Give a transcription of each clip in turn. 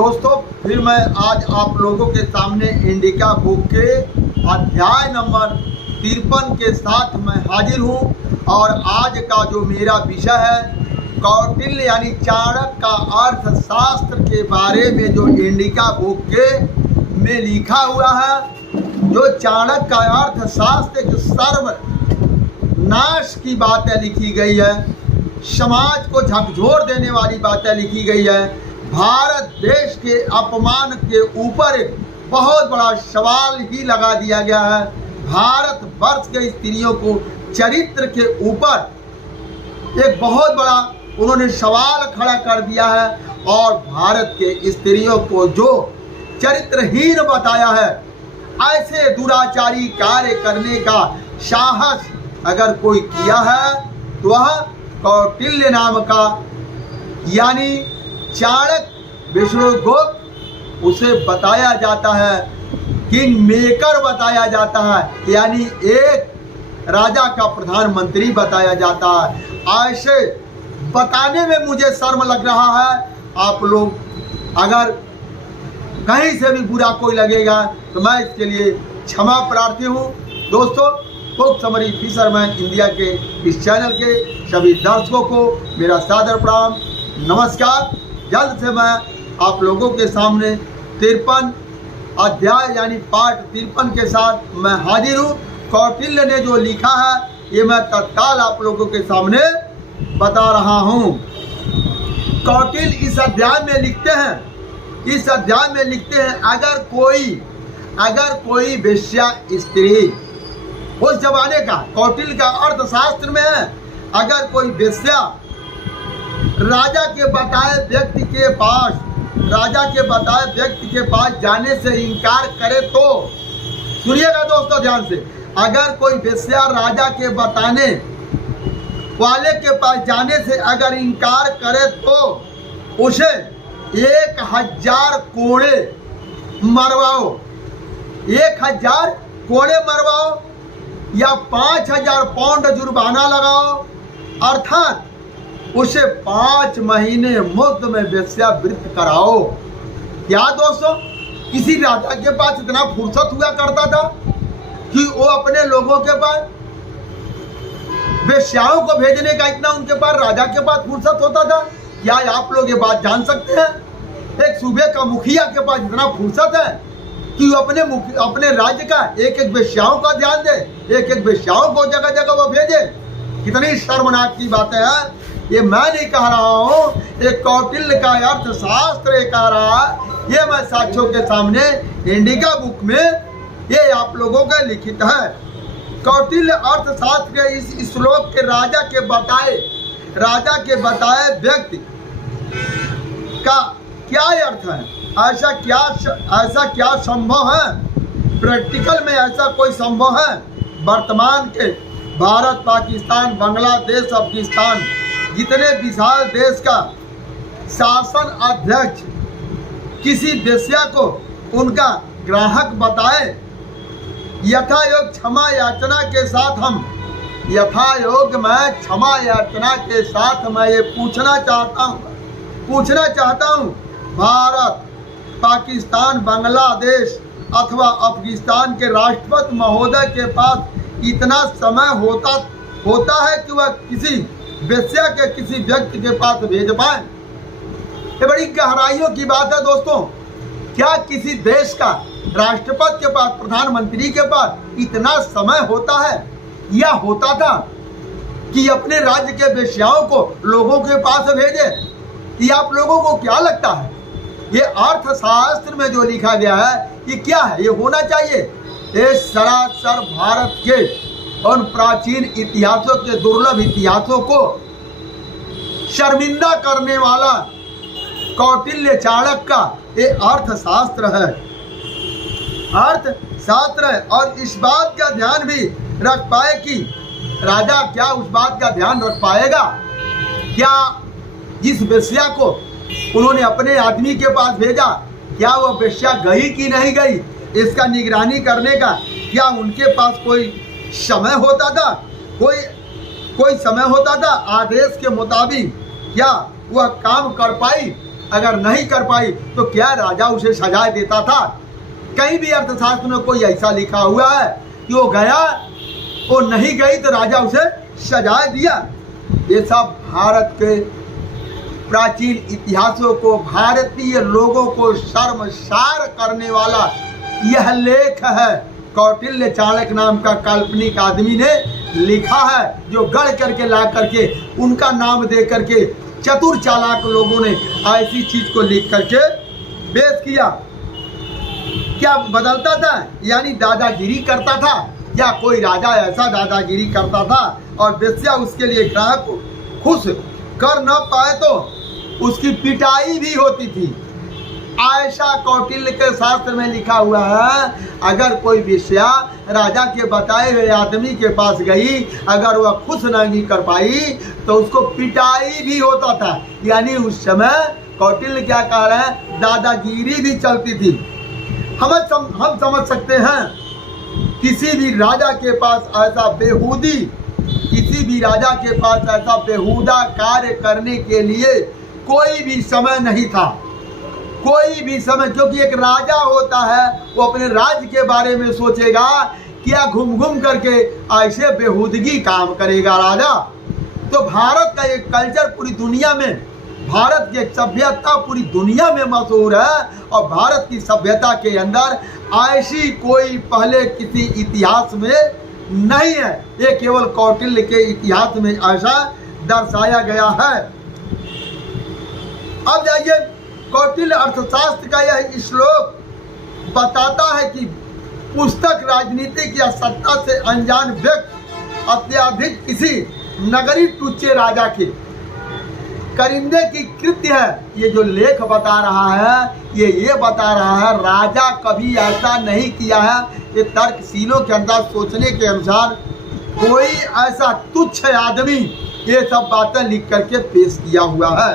दोस्तों, फिर मैं आज आप लोगों के सामने इंडिका बुक के अध्याय नंबर 53 के साथ मैं हाजिर हूँ। और आज का जो मेरा विषय है कौटिल्य यानी चाणक्य का अर्थशास्त्र के बारे में जो इंडिका बुक के में लिखा हुआ है। जो चाणक्य का अर्थशास्त्र एक सर्वनाश की बातें लिखी गई है, समाज को झकझोर देने वाली बातें लिखी गई है। भारत देश के अपमान के ऊपर एक बहुत बड़ा सवाल ही लगा दिया गया है। भारत वर्ष के स्त्रियों को चरित्र के ऊपर एक बहुत बड़ा उन्होंने सवाल खड़ा कर दिया है और भारत के स्त्रियों को जो चरित्रहीन बताया है, ऐसे दुराचारी कार्य करने का साहस अगर कोई किया है तो वह कौटिल्य नाम का यानी चाणक्य विष्णुगुप्त उसे बताया जाता है, किंग मेकर बताया जाता है, यानी एक राजा का प्रधानमंत्री बताया जाता है। ऐसे बताने में मुझे शर्म लग रहा है। आप लोग अगर कहीं से भी बुरा कोई लगेगा तो मैं इसके लिए क्षमा प्रार्थी हूँ। दोस्तों, बुक समरी फिशरमैन इंडिया के इस चैनल के सभी दर्शकों को मेरा सादर प्रणाम, नमस्कार। जल्द से मैं आप लोगों के सामने 53 अध्याय यानी पार्ट 53 के साथ मैं हाजिर हूँ। कौटिल्य ने जो लिखा है ये मैं तत्काल आप लोगों के सामने बता रहा हूँ। कौटिल्य इस अध्याय में लिखते हैं, अगर कोई वेश्या स्त्री, उस जमाने का कौटिल्य का अर्थशास्त्र में है, अगर कोई वेश्या राजा के बताए व्यक्ति के पास जाने से इनकार करे तो, सुनिएगा दोस्तों ध्यान से, अगर कोई वेश्या राजा के बताने वाले के पास जाने से अगर इनकार करे तो उसे 1000 कोड़े मरवाओ, 1000 कोड़े मरवाओ या 5000 पाउंड जुर्माना लगाओ, अर्थात उसे 5 महीने मुफ्त में वेश्यावृत्ति कराओ। क्या दोस्तों, किसी राजा के पास इतना फुर्सत हुआ करता था कि वो अपने लोगों के पास वेश्याओं को भेजने का इतना उनके पास राजा के पास फुर्सत होता था? क्या आप लोग ये बात जान सकते हैं? एक सूबे का मुखिया के पास इतना फुर्सत है कि वो अपने राज्य का एक वेश्याओं का ध्यान दे, एक वेश्याओं को जगह जगह वो भेजे? कितनी शर्मनाक की बातें हैं। ये मैं नहीं कह रहा हूँ, एक कौटिल्य का अर्थशास्त्र ये कह रहा है। ये मैं साथियों के सामने इंडिका बुक में ये आप लोगों का लिखित है। कौटिल्य अर्थशास्त्र के इस श्लोक के राजा के बताए व्यक्ति का क्या अर्थ है? ऐसा क्या संभव है? प्रैक्टिकल में ऐसा कोई संभव है? वर्तमान के भारत, पाकिस्तान, बांग्लादेश, अफगानिस्तान जितने विशाल देश का शासन अध्यक्ष किसी वेश्या को उनका ग्राहक बताए, यथायोग क्षमा याचना के साथ मैं ये पूछना चाहता हूँ, भारत, पाकिस्तान, बांग्लादेश अथवा अफगानिस्तान के राष्ट्रपति महोदय के पास इतना समय होता है कि वह किसी वेश्या के किसी व्यक्ति के पास भेज पाए? ये बड़ी गहराइयों की बात है दोस्तों। क्या किसी देश का राष्ट्रपति के पास, प्रधानमंत्री के पास इतना समय होता है या होता था कि अपने राज्य के वेश्याओं को लोगों के पास भेजे? ये आप लोगों को क्या लगता है? ये अर्थशास्त्र में जो लिखा गया है ये क्या है? ये होना चाहिए। ये सरासर भारत के उन प्राचीन इतिहासों के दुर्लभ इतिहासों को शर्मिंदा करने वाला कौटिल्य चाणक्य का ये अर्थशास्त्र है। और इस बात का ध्यान भी रख पाए कि राजा क्या उस बात का ध्यान रख पाएगा? क्या जिस वेश्या को उन्होंने अपने आदमी के पास भेजा, क्या वह वेश्या गई कि नहीं गई, इसका निगरानी करने का क्या उनके पास कोई समय होता था? कोई समय होता था? आदेश के मुताबिक क्या वह काम कर पाई? अगर नहीं कर पाई तो क्या राजा उसे सजा देता था? कहीं भी अर्थशास्त्र में कोई ऐसा लिखा हुआ है कि वो गया, वो नहीं गई तो राजा उसे सजा दिया? ये सब भारत के प्राचीन इतिहासों को, भारतीय लोगों को शर्मसार करने वाला यह लेख है। कौटिल्य चाणक्य नाम का काल्पनिक आदमी ने लिखा है, जो गढ़ करके ला करके उनका नाम दे करके चतुर चालाक लोगों ने ऐसी चीज को लिख करके पेश किया। क्या बदलता था? यानी दादागिरी करता था? या कोई राजा ऐसा दादागिरी करता था और वेश्या उसके लिए ग्राहक को खुश कर न पाए तो उसकी पिटाई भी होती थी? ऐसा कौटिल्य के शास्त्र में लिखा हुआ है। अगर कोई वेश्या राजा के बताए हुए आदमी के पास गई, अगर वह खुश नहीं कर पाई तो उसको पिटाई भी होता था। यानी उस समय कौटिल्य क्या कह रहे हैं, दादागिरी भी चलती थी। हम समझ सकते हैं किसी भी राजा के पास ऐसा बेहूदी, किसी भी राजा के पास ऐसा बेहुदा कार्य करने के लिए कोई भी समय नहीं था, कोई भी समय। क्योंकि एक राजा होता है, वो अपने राज्य के बारे में सोचेगा, क्या घूम घूम करके ऐसे बेहूदगी काम करेगा राजा? तो भारत का एक कल्चर पूरी दुनिया में, भारत की एक सभ्यता पूरी दुनिया में मशहूर है। और भारत की सभ्यता के अंदर ऐसी कोई पहले किसी इतिहास में नहीं है। ये केवल कौटिल्य के इतिहास में ऐसा दर्शाया गया है। अब जाइए, कौटिल्य अर्थशास्त्र का यह श्लोक बताता है कि पुस्तक राजनीतिक या सत्ता से अनजान व्यक्ति अत्यधिक किसी नगरी टुच्चे राजा के करिंदे की कृत्य है। ये जो लेख बता रहा है, ये बता रहा है राजा कभी ऐसा नहीं किया है। ये तर्कशीलों के अंदर सोचने के अनुसार कोई ऐसा तुच्छ आदमी ये सब बातें लिख करके पेश किया हुआ है।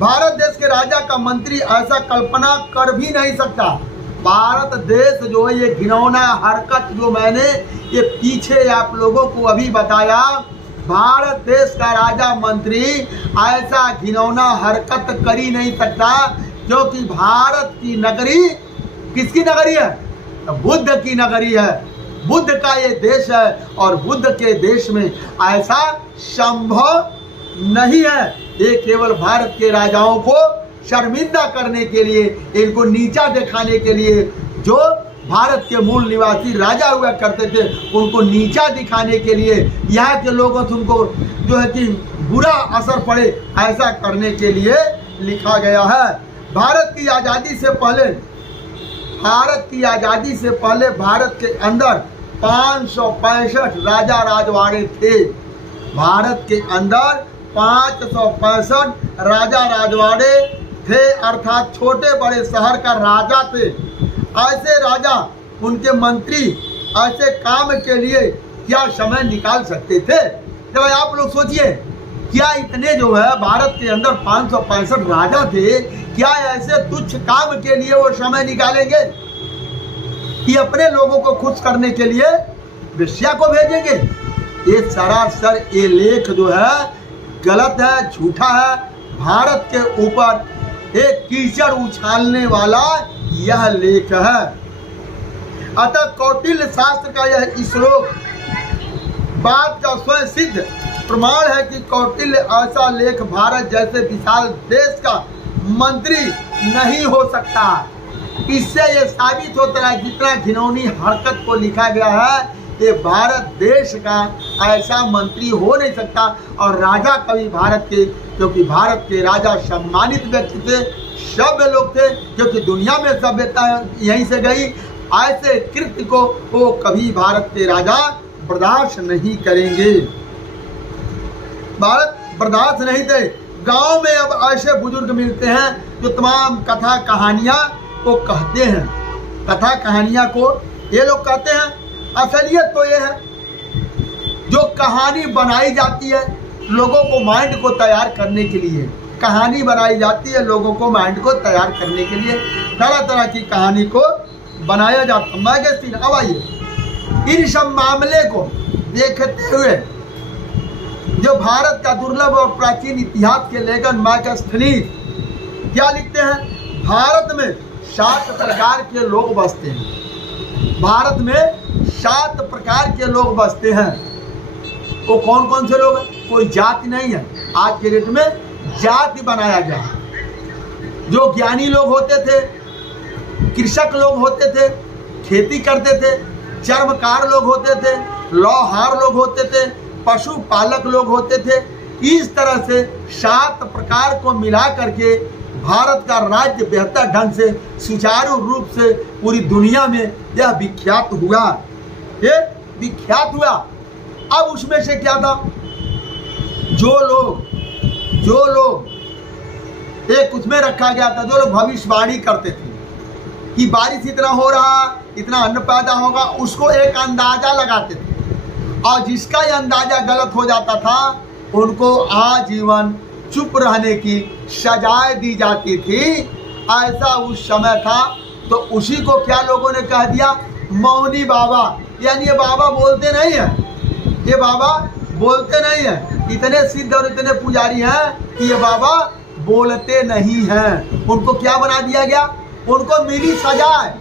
भारत देश के राजा का मंत्री ऐसा कल्पना कर भी नहीं सकता। भारत देश जो है, ये घिनौना हरकत जो मैंने ये पीछे आप लोगों को अभी बताया, भारत देश का राजा मंत्री ऐसा घिनौना हरकत कर ही नहीं सकता। क्योंकि भारत की नगरी किसकी नगरी है? बुद्ध की नगरी है, बुद्ध का ये देश है। और बुद्ध के देश में ऐसा संभव नहीं है। ये केवल भारत के राजाओं को शर्मिंदा करने के लिए, इनको नीचा दिखाने के लिए, जो भारत के मूल निवासी राजा हुआ करते थे उनको नीचा दिखाने के लिए, यहाँ के लोगों से उनको जो है कि बुरा असर पड़े, ऐसा करने के लिए लिखा गया है। भारत की आज़ादी से पहले भारत के अंदर 565 राजा राजवाड़े थे। भारत के अंदर 565 राजा राजवाड़े थे, अर्थात छोटे बड़े शहर का राजा थे। ऐसे राजा, उनके मंत्री ऐसे काम के लिए क्या समय निकाल सकते थे? जब आप लोग सोचिए, क्या इतने जो है भारत के अंदर 565 राजा थे, क्या ऐसे तुच्छ काम के लिए वो समय निकालेंगे कि अपने लोगों को खुश करने के लिए वेश्या को भेजेंगे? ये सरासर ये लेख जो है गलत है, झूठा है। भारत के ऊपर एक कीचड़ उछालने वाला यह लेख है। अतः कौटिल्य शास्त्र का यह श्लोक बात का स्वयं सिद्ध प्रमाण है कि कौटिल्य ऐसा लेख भारत जैसे विशाल देश का मंत्री नहीं हो सकता। इससे यह साबित होता है जितना घिनौनी हरकत को लिखा गया है, ये भारत देश का ऐसा मंत्री हो नहीं सकता। और राजा कभी भारत के, क्योंकि भारत के राजा सम्मानित व्यक्ति थे, सभ्य लोग थे, क्योंकि दुनिया में सभ्यता यहीं से गई। ऐसे कृत्य को वो कभी भारत के राजा बर्दाश्त नहीं करेंगे। भारत बर्दाश्त नहीं थे। गांव में अब ऐसे बुजुर्ग मिलते हैं जो तमाम कथा कहानियाँ को कहते हैं। कथा कहानियाँ को ये लोग कहते हैं। असलियत तो ये है, जो कहानी बनाई जाती है लोगों को माइंड को तैयार करने के लिए, कहानी बनाई जाती है लोगों को माइंड को तैयार करने के लिए, तरह तरह की कहानी को बनाया जाता है। मैगजीन, अब आइए इन सब मामले को देखते हुए जो भारत का दुर्लभ और प्राचीन इतिहास के लेखक मैगस्थनीज क्या लिखते हैं? भारत में 7 प्रकार के लोग बसते हैं। भारत में 7 प्रकार के लोग बसते हैं। वो कौन कौन से लोग हैं? कोई जाति नहीं है। आज के डेट में जाति बनाया गया। जो ज्ञानी लोग होते थे, कृषक लोग होते थे, खेती करते थे, चर्मकार लोग होते थे, लौहार लोग होते थे, पशुपालक लोग होते थे। इस तरह से 7 प्रकार को मिला करके भारत का राज्य बेहतर ढंग से सुचारू रूप से पूरी दुनिया में यह विख्यात हुआ। ये विख्यात हुआ। अब उसमें से क्या था? जो लोग एक उसमें रखा गया था, जो लोग भविष्यवाणी करते थे कि बारिश इतना हो रहा, इतना अन्न पैदा होगा, उसको एक अंदाजा लगाते थे। और जिसका ये अंदाजा गलत हो जाता था उनको आजीवन चुप रहने की सजाए दी जाती थी। ऐसा उस समय था। तो उसी को क्या लोगों ने कह दिया? मौनी बाबा। यानी ये बाबा बोलते नहीं है, ये बाबा बोलते नहीं है। इतने सिद्ध और इतने पुजारी हैं कि ये बाबा बोलते नहीं हैं। उनको क्या बना दिया गया? उनको मिली सजाए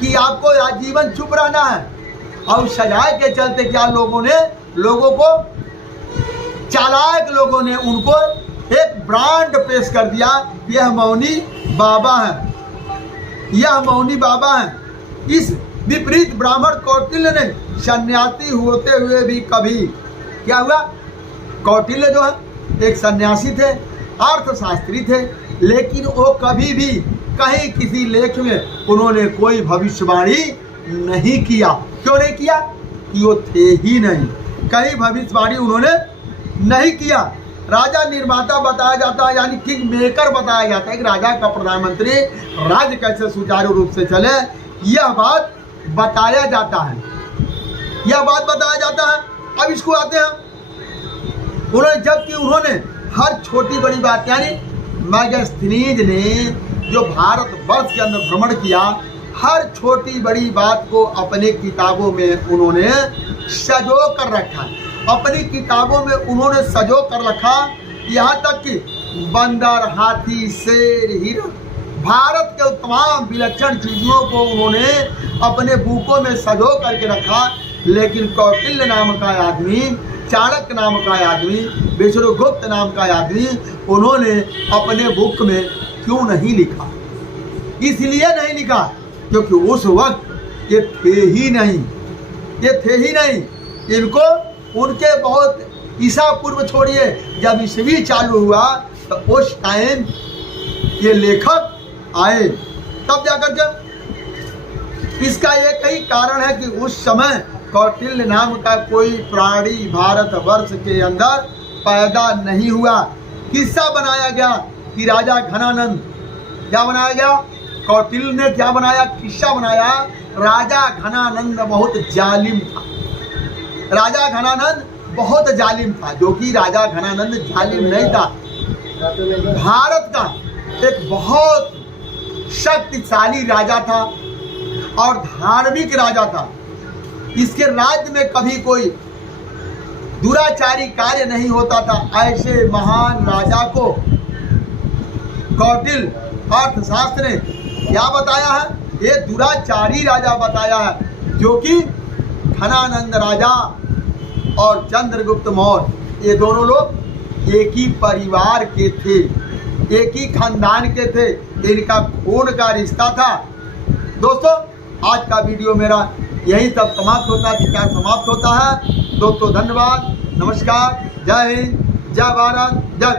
कि आपको आजीवन चुप रहना है। और सजाए के चलते क्या लोगों को चालाक लोगों ने उनको एक ब्रांड पेश कर दिया, यह मौनी बाबा है, यह मौनी बाबा है। इस विपरीत ब्राह्मण कौटिल्य ने सन्यासी होते हुए भी कभी क्या हुआ? कौटिल्य जो है एक सन्यासी थे, अर्थशास्त्री थे, लेकिन वो कभी भी कहीं किसी लेख में उन्होंने कोई भविष्यवाणी नहीं किया। क्यों नहीं किया? कि वो थे ही नहीं। कहीं भविष्यवाणी उन्होंने नहीं किया। राजा निर्माता बताया जाता है, यानी किंग मेकर बताया जाता है कि राजा का प्रधानमंत्री राज्य कैसे सुचारू रूप से चले, यह बात बताया जाता है, यह बात बताया जाता है। अब इसको आते हैं उन्होंने, जबकि उन्होंने हर छोटी बड़ी बात, यानी मैगस्थनीज ने जो भारत वर्ष के अंदर भ्रमण किया, हर छोटी बड़ी बात को अपनी किताबों में उन्होंने सजो कर रखा। अपनी किताबों में उन्होंने सजो कर रखा। यहाँ तक कि बंदर, हाथी, शेर, हिरण, भारत के तमाम विलक्षण चीज़ों को उन्होंने अपने बुकों में सजो करके रखा। लेकिन कौटिल्य नाम का आदमी, चाणक्य नाम का आदमी, विष्णुगुप्त नाम का आदमी, उन्होंने अपने बुक में क्यों नहीं लिखा? इसलिए नहीं लिखा क्योंकि उस वक्त ये थे ही नहीं, ये थे ही नहीं। इनको उनके बहुत ईसा पूर्व छोड़िए, जब ईसवी चालू हुआ तो उस टाइम ये लेखक आए, तब जाकर के। इसका एक ही कारण है कि उस समय कौटिल्य नाम का कोई प्राणी भारत वर्ष के अंदर पैदा नहीं हुआ। किस्सा बनाया गया कि राजा घनानंद, क्या बनाया गया? कौटिल्य ने क्या बनाया? किस्सा बनाया। राजा घनानंद बहुत जालिम था। राजा घनानंद बहुत जालिम था, जो कि राजा घनानंद जालिम नहीं था। भारत का एक बहुत शक्तिशाली राजा था और धार्मिक राजा था। इसके राज्य में कभी कोई दुराचारी कार्य नहीं होता था। ऐसे महान राजा को कौटिल्य अर्थशास्त्र ने क्या बताया है? ये दुराचारी राजा बताया है, जो कि घनानंद राजा और चंद्रगुप्त मौर्य, ये दोनों लोग एक ही परिवार के थे, एक ही खानदान के थे, इनका खून का रिश्ता था। दोस्तों, आज का वीडियो मेरा यही तब समाप्त होता है कि क्या समाप्त होता है। दोस्तों धन्यवाद, नमस्कार, जय हिंद, जय भारत, जय